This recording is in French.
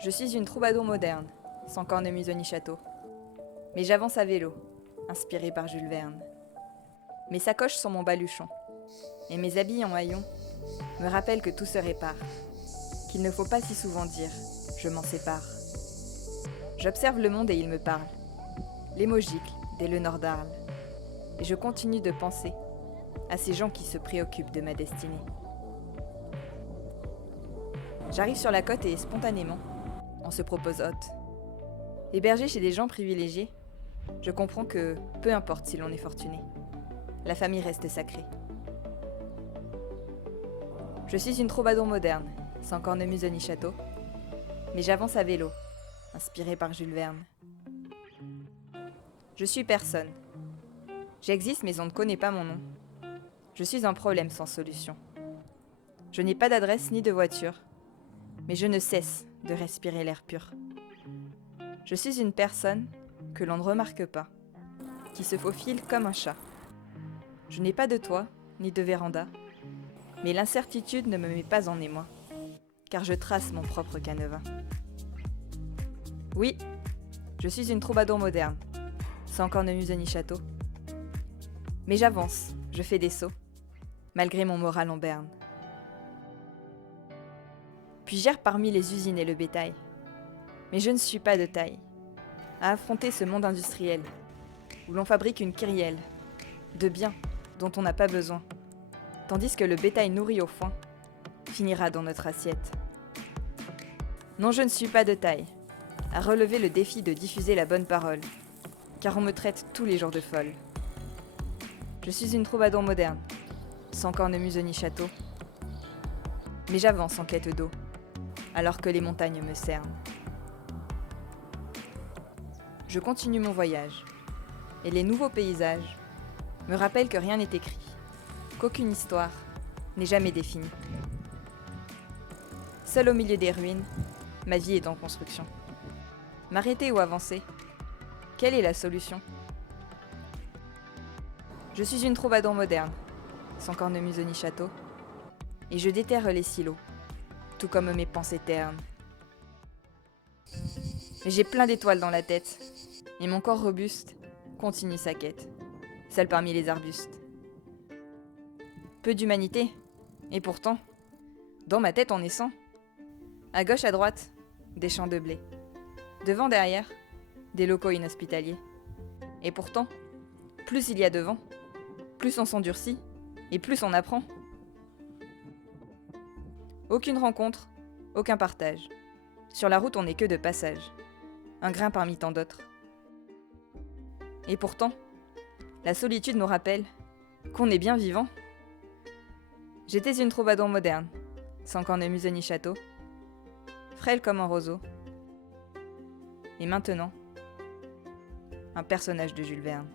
Je suis une troubadour moderne, sans cornemuse ni château. Mais j'avance à vélo, inspiré par Jules Verne. Mes sacoches sont mon baluchon, et mes habits en haillons me rappellent que tout se répare, qu'il ne faut pas si souvent dire « je m'en sépare ». J'observe le monde et il me parle, les mots giclent dès le nord d'Arles, et je continue de penser à ces gens qui se préoccupent de ma destinée. J'arrive sur la côte et spontanément, on se propose hôte. Hébergé chez des gens privilégiés, je comprends que peu importe si l'on est fortuné, la famille reste sacrée. Je suis une troubadour moderne, sans cornemuse ni château, mais j'avance à vélo, inspiré par Jules Verne. Je suis personne. J'existe mais on ne connaît pas mon nom. Je suis un problème sans solution. Je n'ai pas d'adresse ni de voiture, mais je ne cesse de respirer l'air pur. Je suis une personne que l'on ne remarque pas, qui se faufile comme un chat. Je n'ai pas de toit, ni de véranda, mais l'incertitude ne me met pas en émoi, car je trace mon propre canevas. Oui, je suis une troubadour moderne, sans cornemuse ni château. Mais j'avance, je fais des sauts, malgré mon moral en berne. Puis j'erre parmi les usines et le bétail. Mais je ne suis pas de taille à affronter ce monde industriel, où l'on fabrique une kyrielle, de biens dont on n'a pas besoin, tandis que le bétail nourri au foin finira dans notre assiette. Non, je ne suis pas de taille à relever le défi de diffuser la bonne parole, car on me traite tous les jours de folle. Je suis une troubadour moderne, sans cornemuse ni château, mais j'avance en quête d'eau, alors que les montagnes me cernent. Je continue mon voyage, et les nouveaux paysages me rappellent que rien n'est écrit, qu'aucune histoire n'est jamais définie. Seul au milieu des ruines, ma vie est en construction. M'arrêter ou avancer? Quelle est la solution? Je suis une troubadour moderne, sans cornemuse ni château, et je déterre les silos, tout comme mes pensées ternes. Mais j'ai plein d'étoiles dans la tête, et mon corps robuste continue sa quête, seul parmi les arbustes. Peu d'humanité, et pourtant, dans ma tête on est 100. À gauche, à droite, des champs de blé. Devant, derrière, des locaux inhospitaliers. Et pourtant, plus il y a devant, plus on s'endurcit, et plus on apprend. Aucune rencontre, aucun partage. Sur la route, on n'est que de passage. Un grain parmi tant d'autres. Et pourtant, la solitude nous rappelle qu'on est bien vivant. J'étais une troubadour moderne, sans cornemuse ni château, frêle comme un roseau. Et maintenant, un personnage de Jules Verne.